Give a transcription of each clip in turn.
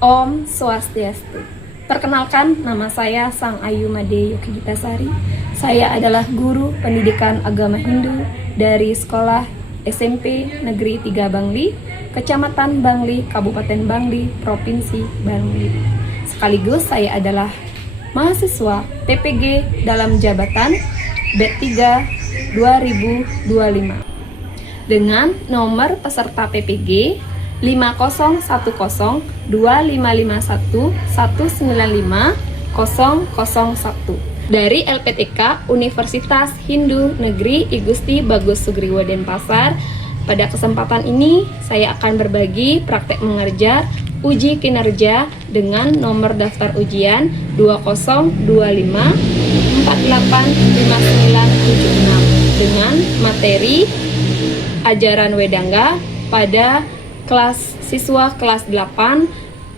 Om Swastiastu. Perkenalkan, nama saya Sang Ayu Made Yogitasari. Saya adalah guru pendidikan agama Hindu dari Sekolah SMP Negeri 3 Bangli, Kecamatan Bangli, Kabupaten Bangli, Provinsi Bangli. Sekaligus saya adalah mahasiswa PPG dalam jabatan B3 2025 dengan nomor peserta PPG 50102551195001 dari LPTK Universitas Hindu Negeri I Gusti Bagus Sugriwo Denpasar. Pada kesempatan ini saya akan berbagi praktek mengerja uji kinerja dengan nomor daftar ujian 2025485976 dengan materi ajaran Wedangga pada kelas siswa kelas 8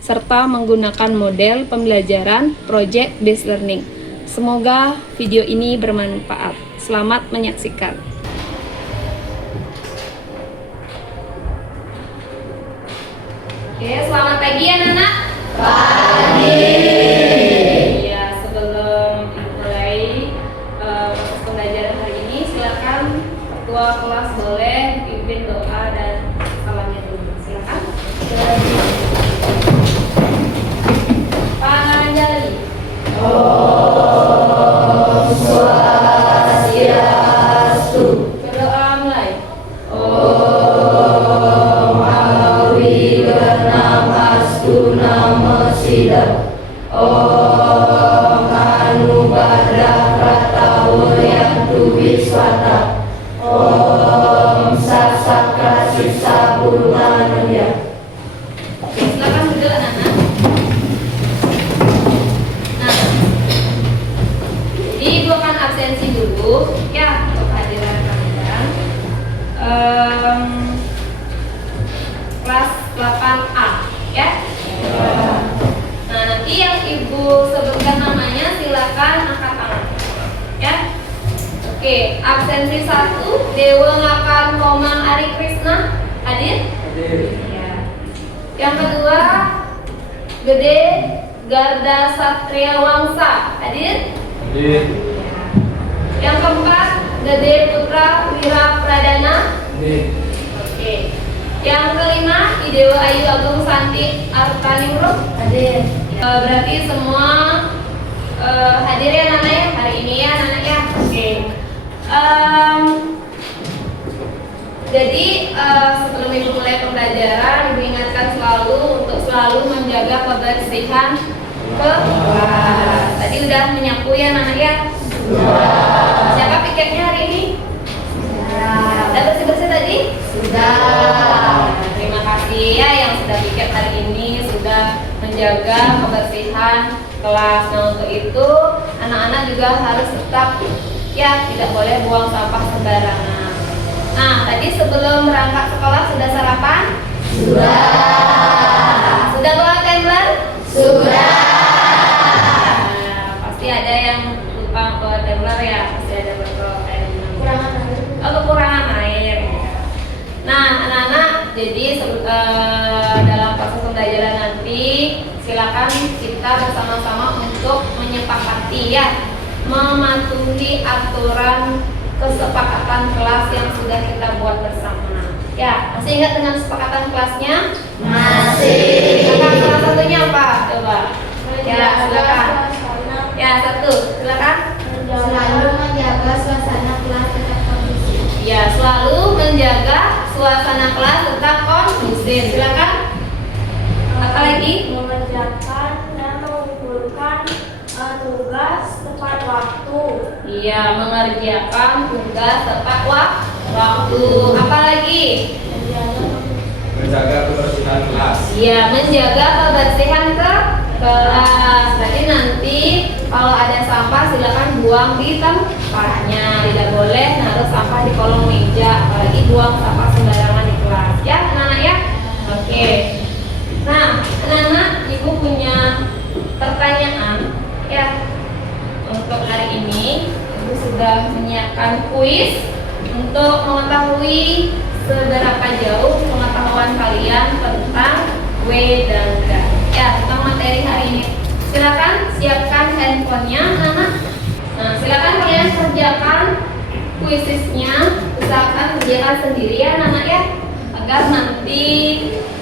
serta menggunakan model pembelajaran project based learning. Semoga video ini bermanfaat. Selamat menyaksikan. Oke, selamat pagi anak-anak. Pagi. Ya, sebelum dimulai proses pembelajaran hari ini, silakan ketua kelas boleh pimpin doa dan salamnya dulu. Silakan. Panganjali. Om Swastiastu. Berdoa mulai. Om Awigarnamastu Namasiddha. Om Anubhadra Pratawoyantu Viswata. Om Saksakra Sisa Purnanaya. Oke, silakan duduk anak-anak. Nah, jadi ibu akan absensi dulu ya untuk kehadiran kalian. Kelas 8A ya. Nah, nanti yang ibu sebutkan namanya silakan angkat tangan ya. Oke, absensi 1 Dewa Ngakan Komang Ari Krisna hadir? Hadir. Ya. Yang kedua Gede Garda Satria Wangsa hadir? Hadir. Ya. Yang keempat Gede Putra Wira Pradana. Hadir. Oke. Yang kelima Idewa Ayu Agung Santi Artaningrum hadir. Berarti semua hadir ya Nana ya hari ini ya Nana ya. Oke. Jadi sebelum ibu mulai pembelajaran, ibu ingatkan selalu untuk selalu menjaga kebersihan kelas. Tadi udah menyapu ya Nana ya. Sudah. Siapa piketnya hari ini? Sudah. Udah bersih-bersih tadi? Sudah. Terima kasih ya yang sudah piket hari ini, sudah menjaga kebersihan kelas. Nah untuk itu anak-anak juga harus tetap ya tidak boleh buang sampah sembarangan. Nah tadi sebelum berangkat sekolah sudah sarapan? Sudah. Sudah bawa tumbler? Sudah. Nah, pasti ada yang lupa bawa tumbler ya, pasti ada botol air minum. Kekurangan air. Nah anak-anak, jadi dalam proses pembelajaran nanti silakan kita bersama-sama untuk menyepakati ya, mematuhi aturan kesepakatan kelas yang sudah kita buat bersama. Ya, masih ingat dengan kesepakatan kelasnya? Masih. Akan salah satunya apa? Coba. Ya, silakan. Ya, satu, silakan. Selalu menjaga suasana kelas tetap kondusif. Ya, selalu menjaga suasana kelas tetap kondusif. Silakan. Apa lagi? Mengerjakan dan mengumpulkan tugas tepat waktu. Iya, mengerjakan tugas tepat waktu. Apa lagi? Menjaga kebersihan kelas. Iya, menjaga kebersihan kelas. Jadi nanti kalau ada sampah silakan buang di tempatnya. Tidak boleh naruh sampah di kolong meja, apalagi buang sampah sembarangan di kelas. Ya, anak-anak ya. Oke. Nah, anak-anak, ibu punya pertanyaan ya. Untuk hari ini ibu sudah menyiapkan kuis untuk mengetahui seberapa jauh pengetahuan kalian tentang Wedangga. Ya, kuisisnya usahakan kerjakan sendiri ya anak-anak ya, agar nanti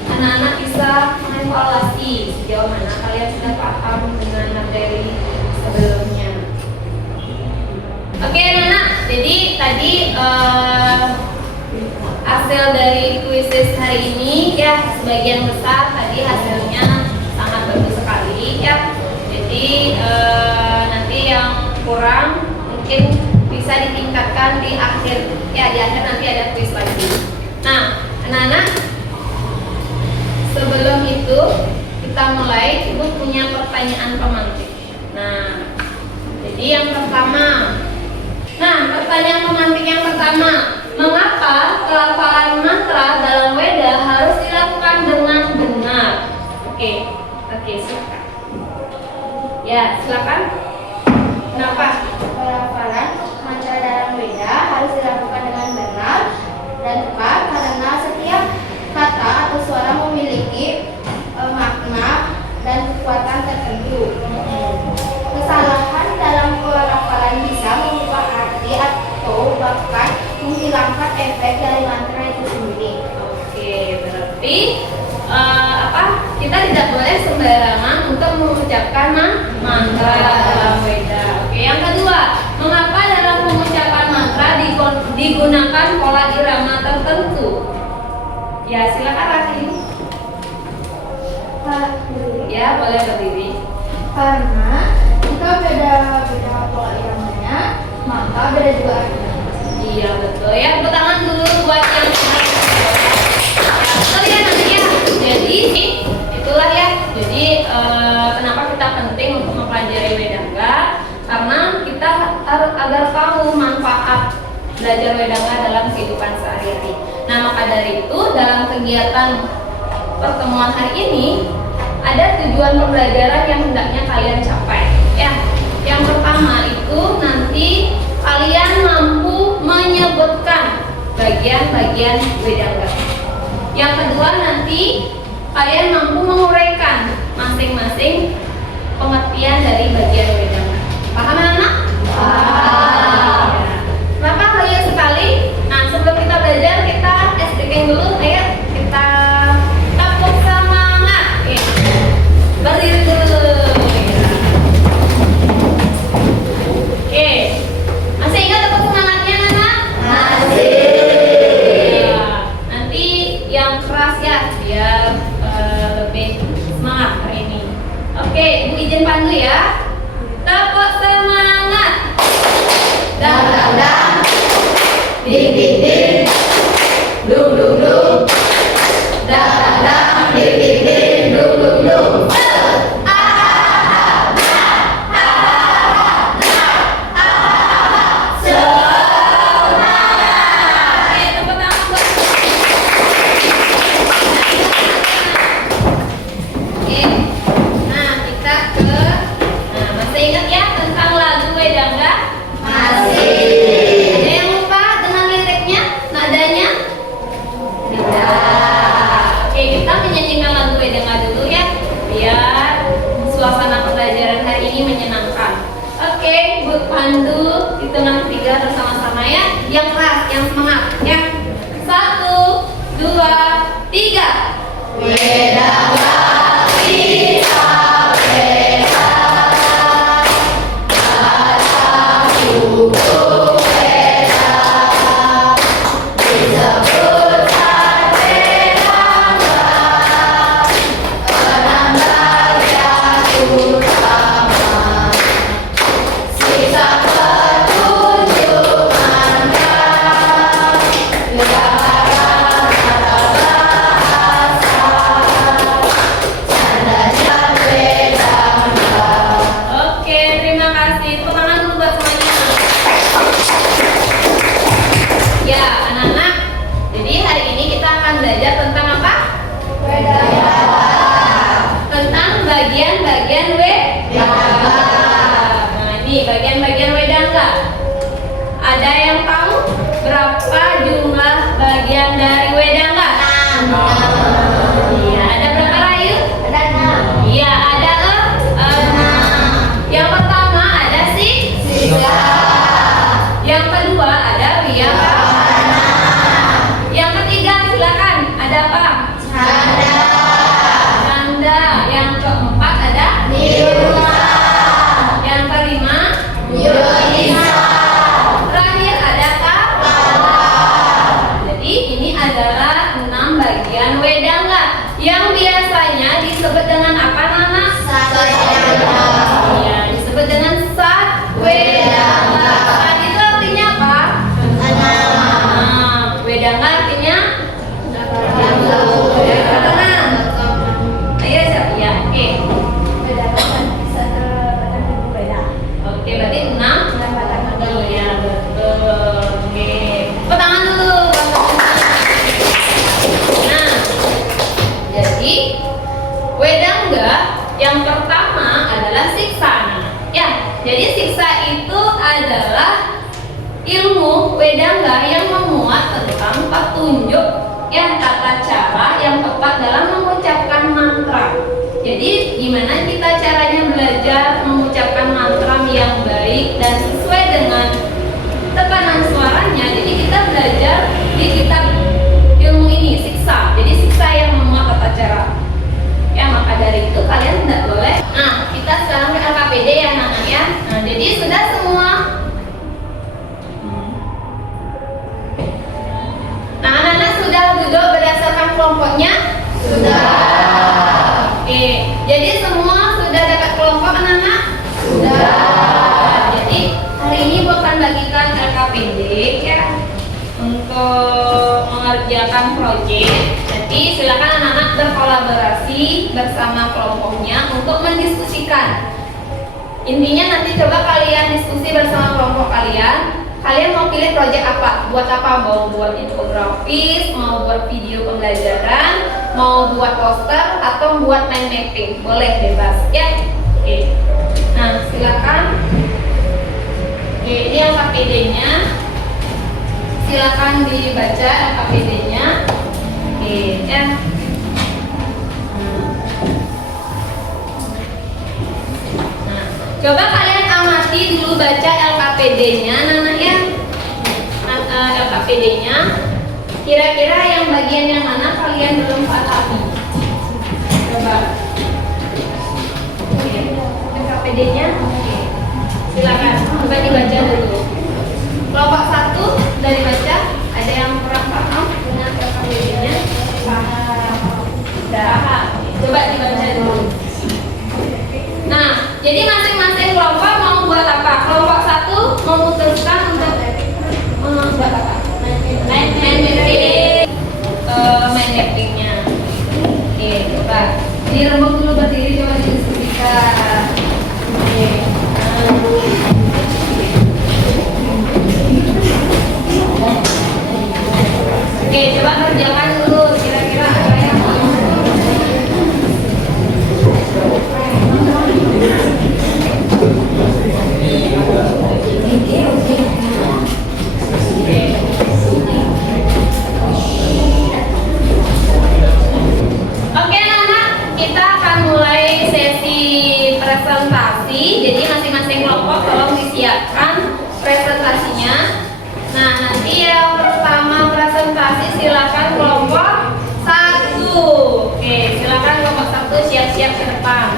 anak-anak bisa mengevaluasi sejauh mana kalian sudah paham dengan materi sebelumnya. Oke anak-anak, jadi tadi hasil dari kuisis hari ini ya, sebagian besar tadi hasilnya sangat bagus sekali ya. Jadi nanti yang kurang mungkin bisa ditingkatkan di akhir ya, di akhir nanti ada kuis lagi. Nah anak-anak, sebelum itu kita mulai, ibu punya pertanyaan pemantik. Nah jadi yang pertama, pertanyaan pemantik yang pertama, mengapa pelafalan mantra dalam Weda harus dilakukan dengan benar? Oke, silakan. Ya, silakan. Kenapa? Pelafalan mantra dalam Weda harus dilakukan dengan benar dan tepat karena setiap kata atau suara memiliki makna dan kekuatan tertentu. Kesalahan dalam pelafalan bisa mengubah arti atau bahkan menghilangkan efek dari mantra itu sendiri. Oke, berarti kita tidak boleh sembarangan untuk mengucapkan mantra dalam Weda. Oke, yang kedua, mengapa dalam mengucapkan mantra digunakan pola irama tertentu? Ya, silakan Raki. Ya, boleh berdiri. Karena jika beda pola iramanya, maka beda juga artinya. Iya betul ya, tepuk tangan dulu buat yang betul ya nantinya. Jadi itulah ya. Jadi kenapa kita penting untuk mempelajari Wedangga? Karena kita harus agar tahu manfaat belajar Wedangga dalam kehidupan sehari-hari. Nah maka dari itu dalam kegiatan pertemuan hari ini ada tujuan pembelajaran yang hendaknya kalian capai. Ya, yang pertama itu nanti kalian mampu menyebutkan bagian-bagian Wedangga. Yang kedua nanti kalian mampu menguraikan masing-masing pengertian dari bagian Wedangga. Paham anak? Paham. Kenapa kalian sekali? Nah sebelum kita belajar kita SDK dulu. Ayo kita tepuk semangat. Berdiri dulu. Oke. Masih ingat tepuk semangatnya anak? Masih. Ya, nanti yang keras ya biar lebih semangat hari ini. Oke, Ibu izin pandu ya. Tepuk semangat. Dang dang dang. Ding ding ding. Dung dung dung. Dang dang dang. Ding ding ding. Dung dung dung. Oke, tepuk tangan buat. Oke. Nah, kita ke masih ingat ya tentang lagu Wedangga? Masih. Ada yang lupa dengan liriknya, nadanya? Tidak. Oke, kita menyanyikan lagu Wedangga dulu ya, biar suasana pembelajaran hari ini menyenangkan. Oke, Bu Pandu, hitungan 3 bersama-sama ya, yang keras, yang semangat ya. 1, 2, 3. Wedangga kita beda. Baca buku beda. Disebut Wedangga. Enam bagian utama. Sisa ketujuh mantra. Yang kata bahasa. Yang pertama adalah siksa. Ya, jadi siksa itu adalah ilmu Wedangga yang memuat tentang petunjuk tata cara yang tepat dalam mengucapkan mantra. Jadi gimana kita caranya belajar mengucapkan mantra yang baik dan sesuai dengan tekanan suaranya. Jadi kita belajar di kitab ilmu ini, siksa. Jadi siksa yang memuat tata cara. Ya, maka dari itu kalian tidak boleh. Nah, kita sekarang ke LKPD ya anak-anak ya. Nah, jadi sudah semua. Nah, anak-anak sudah duduk berdasarkan kelompoknya? Sudah. Oke, jadi semua sudah dapat kelompok anak-anak? Sudah. Jadi hari ini Bu akan bagikan LKPD ya untuk mengerjakan proyek. Jadi silakan anak-anak berkolaborasi bersama kelompoknya untuk mendiskusikan. Intinya nanti coba kalian diskusi bersama kelompok kalian. Kalian mau pilih proyek apa? Buat apa? Mau buat infografis, mau buat video pembelajaran, mau buat poster, atau buat mind mapping? Boleh, bebas ya. Oke. Nah, silakan. Oke, ini LKPD-nya. Silakan dibaca LKPD-nya. Oke, ya. Nah, coba kalian amati dulu baca LKPD-nya, Nana ya. LKPD-nya. Kira-kira yang bagian yang mana kalian belum pahami? Coba. Oke, LKPD-nya. Oke. Silakan, coba dibaca dulu. Kelompok 1 dari baca, ada yang kurang paham dengan LKPD-nya? Paham. Coba dibaca dulu. Nah, jadi masing-masing kelompok mau buat apa? Kelompok 1 memutuskan untuk buat apa? Main mapping-nya. Oke, coba. Ini rembuk dulu berdiri, coba didiskusikan. Oke. Oke, coba kerjakan dulu. Kira-kira apa yang mau? Oke, anak-anak, kita akan mulai sesi presentasi. Jadi masing-masing kelompok tolong disiapkan presentasinya. Nah, nanti yang pertama presentasi silakan kelompok 1. Oke, silakan kelompok 1 siap-siap ke depan.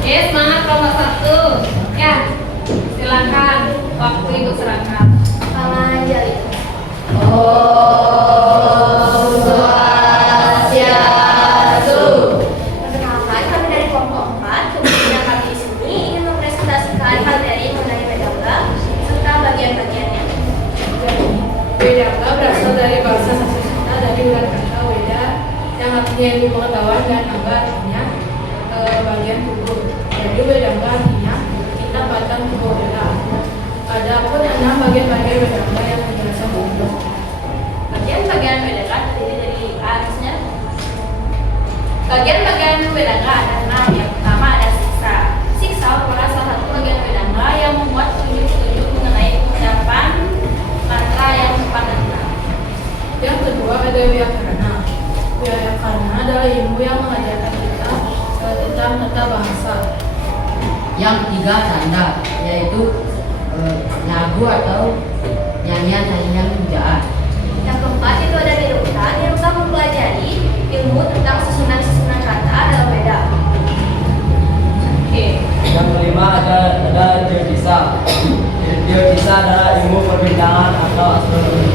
Oke, semangat kelompok 1. Ya, silakan. Waktu ibu serahkan. Tangan jari. Om Swastiastu. Perkenalkan, kami dari kelompok 4. Kemudian kami di sini ingin mempresentasikan materi mengenai Wedangga serta bagian-bagiannya. Wedangga berasal dari bahasa Sanskerta dari urat kata Weda yang artinya ilmu pengetahuan dan Angga artinya bagian tubuh. Jadi Wedangga artinya kita batang tubuh Weda. Adapun 6 bagian-bagian Wedangga yang penjelasan berikut. Bagian-bagian Wedangga terdiri dari harusnya. Bagian-bagian Wedangga adalah yang pertama ada siksa. Siksa merupakan salah satu bagian Wedangga yang membuat petunjuk-petunjuk mengenai pengucapan mantra yang tepat dan benar. Yang kedua ada Wyakarna. Wyakarna adalah ilmu yang mengajarkan kita tentang tata bahasa. Yang ketiga tanda, yaitu lagu atau nyanyian-nyanyian pujaan. Yang keempat itu ada Nirutan yang telah mempelajari ilmu tentang susunan-susunan kata dalam Weda. Oke. Yang kelima ada Jyotisa. Jyotisa adalah ilmu perbintangan atau astronomi.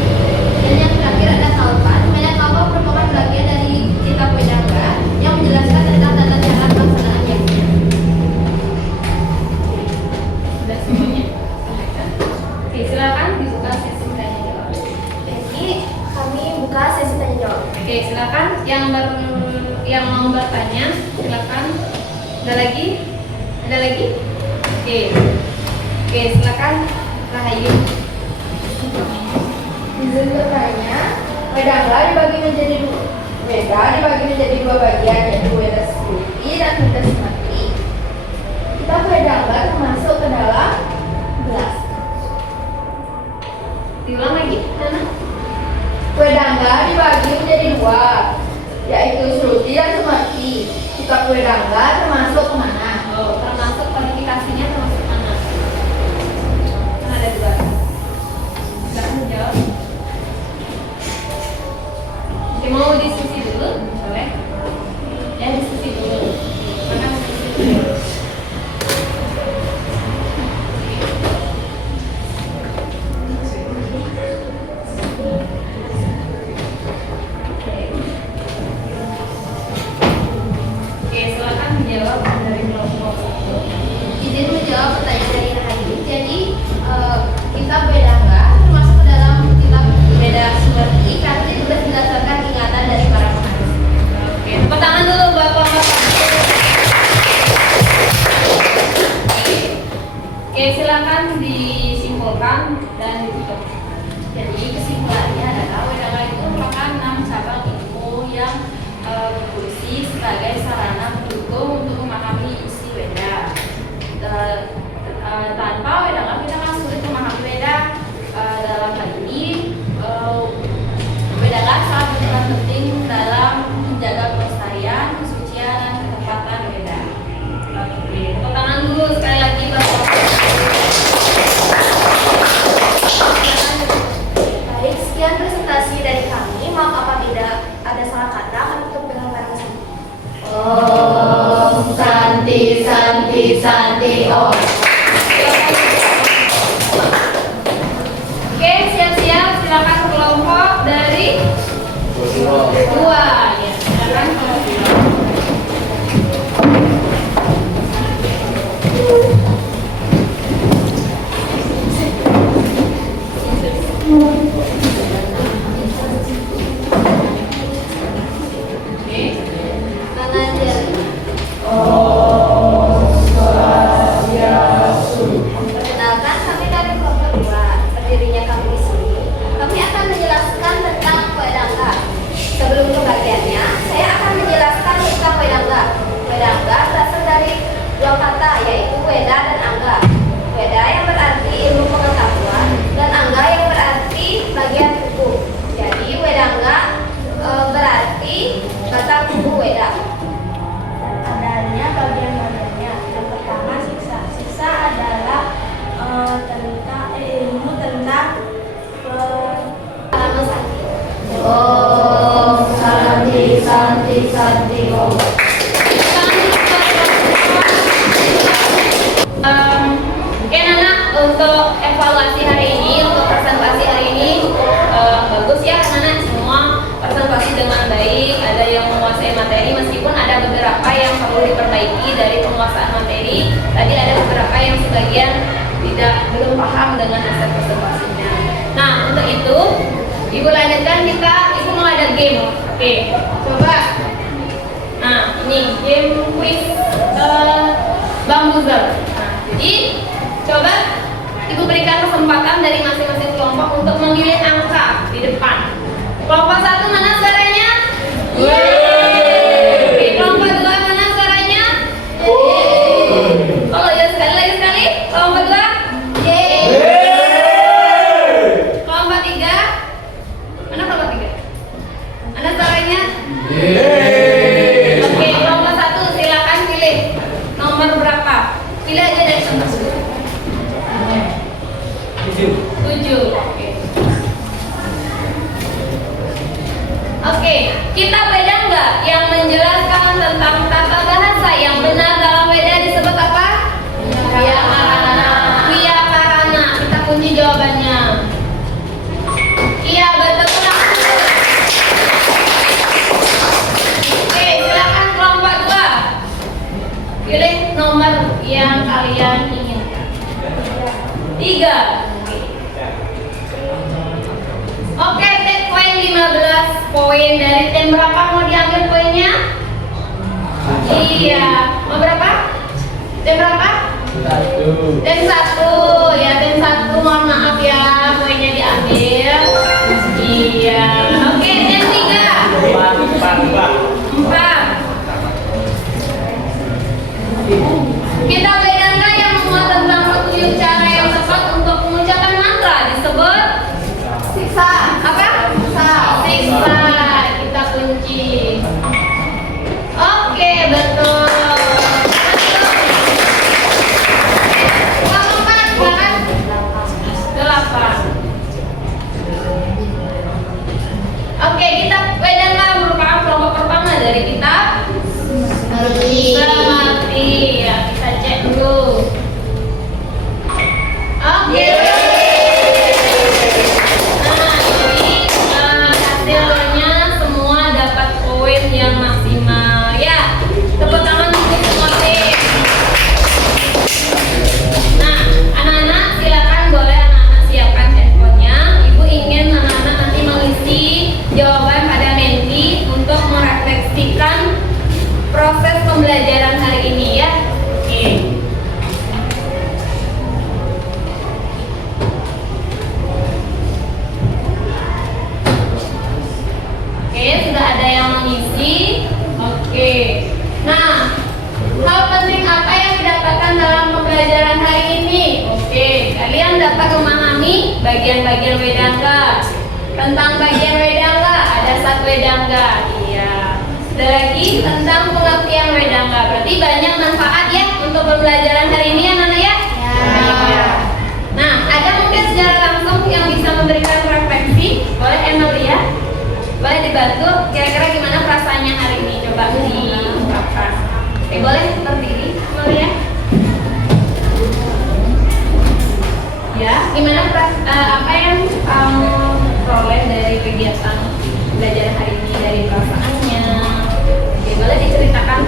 Dan yang terakhir ada Kalpan. Banyak kelompok merupakan bagian dari kitab Wedangga yang menjelaskan tentang tata cara pelaksanaannya. Sudah semuanya? Oke, silakan dibuka sesi tanya jawab. Jadi kami sesi tanya jawab. Oke, silakan yang mau bertanya, silakan. Ada lagi? Ada lagi? Oke. Oke, silakan Rahayu. Izin bertanya, wedangga dibagi menjadi dua bagian, yaitu weda suci dan weda semati. Kita wedangga termasuk ke dalam belas. Diulang lagi, Nana. Wedangga dibagi menjadi dua, yaitu suci dan semati. Kita wedangga termasuk kemana? Oh, termasuk kualifikasinya termasuk mana? Kan ada dua. Silakan jawab. Oke, mau diskusi dulu, boleh? Ya, diskusi dulu. Mana diskusi dulu? Oke, silakan menjawab dari kelompok satu. Izin menjawab pertanyaan dari Rahayu. Jadi kitab wedangga termasuk ke dalam kitab weda semati karena ditulis berdasarkan ingatan dari para penulis. Oke, tepuk tangan dulu buat kelompok satu. Oke, silakan disimpulkan dan ditutup. Jadi kesimpulannya adalah wedangga itu merupakan 6 cabang ilmu yang berfungsi sebagai sarana pendukung untuk memahami isi weda. Tanpa wedangga kita akan sulit memahami weda. Dalam hal ini wedangga sangat berperan penting dalam menjaga pelestarian, kesucian, dan ketepatan weda. Oke, tepuk tangan dulu sekali lagi buat kelompok Baik, sekian presentasi dari kami. Maaf apabila ada salah kata, kami tutup dengan kata santi. Om Santi Santi Santi Om. Oke, siap-siap. Silakan kelompok dari dua. Ya, silakan kelompok dua. Oke. Mengajar. Perkenalkan, kami dari kelompok 2. Berdirinya kami di sini. Kami akan menjelaskan tentang wedangga. Sebelum pembagiannya, saya akan menjelaskan tentang wedangga. Wedangga berasal dari dua kata, yaitu weda dan angga. Weda yang berarti ilmu pengetahuan dan angga yang berarti bagian tubuh. Jadi wedangga berarti batang tubuh weda. Adanya bagian-bagiannya. Yang pertama siksa. Siksa adalah ilmu tentang pengalaman sakit. Om Santi Santi Santi Om. Oke Nana, untuk evaluasi hari ini, untuk presentasi hari ini bagus ya Nana, semua presentasi dengan baik, ada yang menguasai materi meskipun ada beberapa yang perlu diperbaiki dari penguasaan materi. Tadi ada beberapa yang sebagian belum paham dengan hasil presentasinya. Nah, untuk itu Ibu lanjutkan, Ibu mau ada game. Oke, coba. Nah, ini game quiz Bambuzel. Nah, jadi coba Ibu berikan kesempatan dari masing-masing kelompok untuk memilih angka di depan. Kelompok 1 mana suaranya? Yeay. Kelompok 2 mana suaranya? Yeay. Oh ya, sekali. Kelompok 2? Yeay. Kelompok 3? Mana kelompok 3? Mana suaranya? Yeay. Oke, kelompok 1 silakan pilih nomor berapa? Pilih aja dari nomor 7. Oke, kita beda nggak yang menjelaskan tentang tata bahasa yang benar dalam weda disebut apa? Wiyakarana. Wiyakarana. Kita kunci jawabannya. Iya, betul. Oke, silakan kelompok 2. Pilih nomor yang kalian inginkan. 3. Oke, take point 15. poin dari tim berapa mau diambil poinnya? Iya, mau berapa? Tim berapa? Tim 1, ya tim 1 mohon maaf ya poinnya diambil. Iya, oke tim 3. 4. Kita beda nggak yang memuat tentang petunjuk cara yang tepat untuk mengucapkan mantra disebut Siksa. apa? Siksa. Kita kunci. Oke, betul. Kelompok 4, silakan. 8. Oke, kita beda nggak merupakan kelompok pertama dari kitab Seperti ya, kita cek dulu. Oke. Nah, jadi hasilnya semua dapat poin yang maksimal. Ya, tepuk tangan untuk semua tim. Nah, anak-anak silakan boleh anak-anak siapkan handphonenya. Ibu ingin anak-anak nanti mengisi jawaban pada Menti untuk merefleksikan proses pembelajaran hari ini ya. Oke. Oke, sudah ada yang mengisi. Oke. Nah, hal penting apa yang didapatkan dalam pembelajaran hari ini? Oke, kalian dapat memahami bagian-bagian Wedangga. Tentang bagian Wedangga, ada satu Wedangga. Iya. Ada lagi tentang pengertian Wedangga. Berarti banyak manfaat ya untuk pembelajaran hari ini ya Nana ya? Iya. Nah, ada mungkin secara langsung yang bisa memberikan refleksi. Boleh Emilia? Boleh dibantu? Kira-kira gimana perasaannya hari ini? Coba diungkapkan. Oke, boleh berdiri Emilia? Ya, gimana apa yang kamu peroleh dari kegiatan belajar hari ini, dari perasaannya? Oke, boleh diceritakan?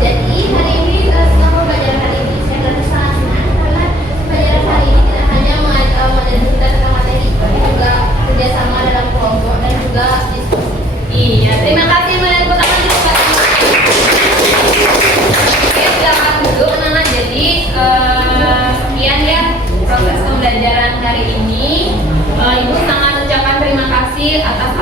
Jadi hari ini selama pembelajaran hari ini saya merasa sangat senang karena pembelajaran hari ini tidak hanya mengajarkan tentang materi, tapi juga kerjasama dalam kelompok dan juga diskusi. Iya, terima kasih melihat pertama juga. Oke, silakan duduk anak-anak. Jadi sekian ya proses pembelajaran hari ini. Ibu sangat ucapkan terima kasih atas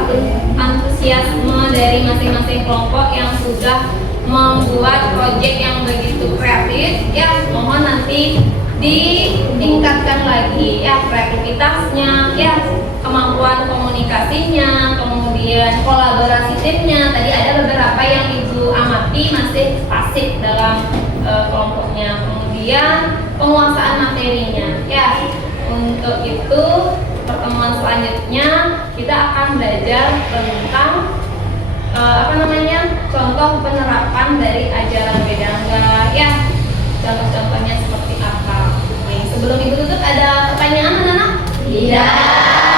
antusiasme dari masing-masing kelompok yang sudah membuat proyek yang begitu kreatif. Ya, mohon nanti ditingkatkan lagi ya kreativitasnya, ya kemampuan komunikasinya, kemudian kolaborasi timnya. Tadi ada beberapa yang ibu amati masih pasif dalam kelompoknya. Kemudian penguasaan materinya. Ya, untuk itu pertemuan selanjutnya kita akan belajar tentang contoh penerapan dari ajaran Wedangga. Ya, contoh-contohnya seperti apa. Oke, sebelum ibu tutup ada pertanyaan anak-anak? Tidak.